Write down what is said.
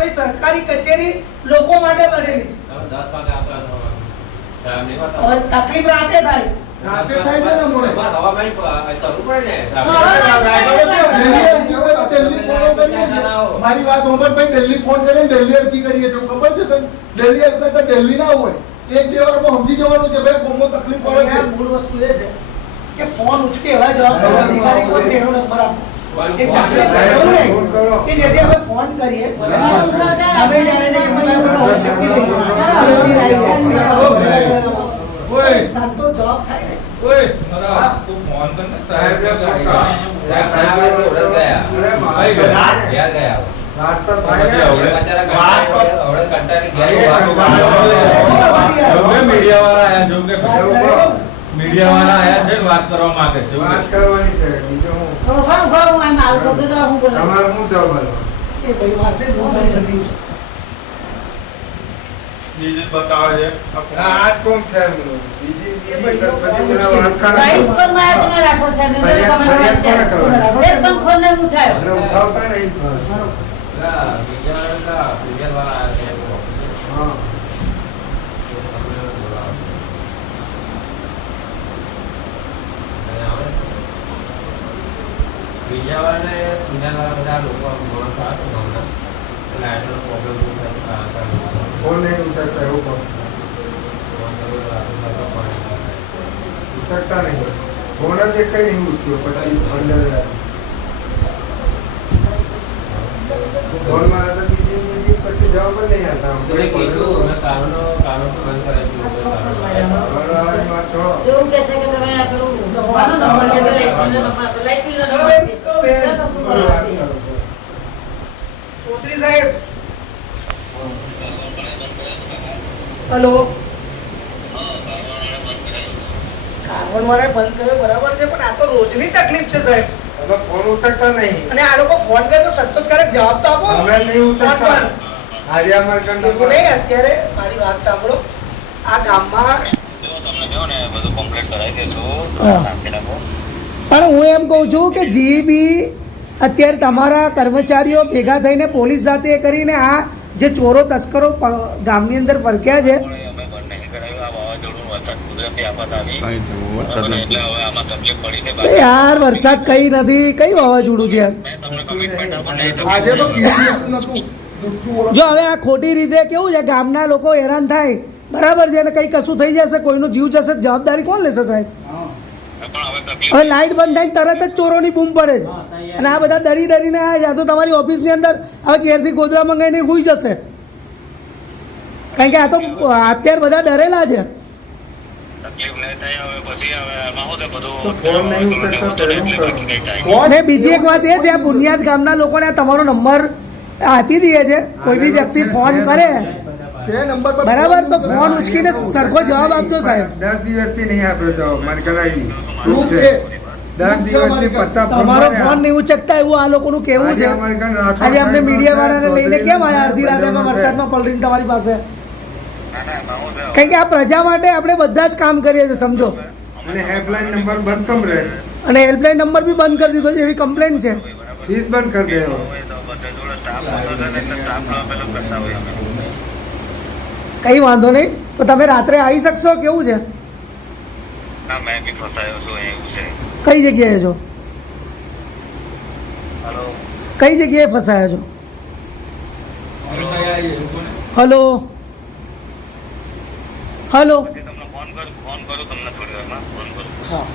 ભાઈ સરકારી કચેરી લોકો માટે બનેલી છે. તકલીફ રાતે થાય. રાતે થાય છે ને મોડે? તમારે હવામાન કરવું પડે ને. મારી વાત હોમર ભાઈ દિલ્હી ફોન કરીને દિલ્હી અરજી કરીએ છીએ ખબર છે તને? દિલ્હી એટલે તો દિલ્હી ના હોય. એક બે વારમાં સમજી જવાનું કે ભાઈ કોમો તકલીફ પડે છે. મૂળ વસ્તુ એ છે કે ફોન ઉચકે એવા જવાબદાર અધિકારી છે નંબર આપો. ફોન કરીએ છે મીડિયા વાળા આયા જો કે મીડિયા વાળા આયા છે વાત કરવા માંગે છે. વાત કરવાની છે. બીજું હું તમારે તમારે શું જવાનું એ ભાઈ પાસે. બીજું બતાવે છે. આજ કોમ છે એમનું. બીજી એ બીજી ભાઈઓ બધી ફોન પેલા વાત ઉચકે. કરે. રાઈસ પરમાં તમે રાખો સાહેબ ફરિયાદ- ફરિયાદ કોને કરવાની? એકદમ ફોન ને ઉઠાયો એટલે ઉઠાવતા નહીં પેલા મીડિયા વાળા પેલા મીડિયા વાળા આયા છે. બીજા વાળે બીજા વાળા બધા લોકો આમ માણસો આવે એટલે આટલો પ્રોબ્લેમ નહીં ઉઠાવતા એવું પણ નહીં જ કઈ નહીં પછી અંદર હતા બીજી પછી જવાબ જ નહીં હતા કીધું બંધ કરે છે એવું કે છે કે તમે આ પેલું નંબર. લાઈટ બિલનો નંબર છે. તો કશું કરવા દે. ચૌધરી સાહેબ હલો. કાર્બન વાળા બંધ કર્યો બરાબર છે પણ આ તો રોજની તકલીફ છે સાહેબ. હવે ફોન ઉતરતા નહીં. અને આ લોકો ફોન કરે તો સંતોષકારક જવાબ તો આપો. હવે નહીં ઉતરતા. હારિયા. હાર્યા એવું નહીં અત્યારે મારી વાત સાંભળો. આ ગામમાં જો પણ હું એમ કહું છું કે જીબી અત્યારે તમારા કર્મચારીઓ ભેગા થઈને પોલીસ જાતે કરીને આ જે ચોરો તસ્કરો ગામની અંદર ફરક્યા છે. યાર વરસાદ કઈ નથી. કઈ વાવાઝોડું છે જો હવે આ ખોટી રીતે કેવું છે? ગામના લોકો હેરાન થાય. બરાબર છે અને કઈ કશું થઈ જશે કોઈનું જીવ જશે જવાબદારી કોણ લેશે સાહેબ? હવે લાઈટ બંધ થાય તરત જ ચોરોની બૂમ પડે છે. અને આ બધા ડરી ડરીને આ યા તો તમારી ઓફિસની અંદર હવે ઘેરથી ગોદરા મંગાવીને હોઈ જશે. કારણ કે આ તો અત્યારે બધા ડરેલા છે. અને બીજી એક વાત એ છે બુનિયાદ ગામના લોકોને તમારો નંબર આપી દઈએ છે. કોઈ બી વ્યક્તિ ફોન કરે. છે નંબર પર બરાબર તો ફોન ઉચકીને સરખો જવાબ આપજો સાહેબ. દસ દિવસથી નહીં આપ્યો જવાબ મને કરાવી છે. તમારો ફોન નહીં ઉચકતા એવું આ લોકોનું કેવું છે? આજે અમને મીડિયા વાળાને લઈને કેમ આયા અડધી રાતે વરસાદમાં પલરીને તમારી પાસે? કારણ કે આ પ્રજા માટે આપણે બધા જ કામ કરીએ છીએ સમજો. અને હેલ્પલાઇન નંબર બંધ કમ રહે. અને હેલ્પલાઇન નંબર બી બંધ કરી દીધો છે એવી કમ્પ્લેન છે. ફીસ બંધ કરી દેવો કઈ વાંધો નહીં. તો તમે રાત્રે આવી શકશો? કેવું છે? ના મેં બી ફસાયો છું એવું છે. કઈ જગ્યાએ છો? કઈ જગ્યાએ ફસાયા છો? હલો. હલો. હા.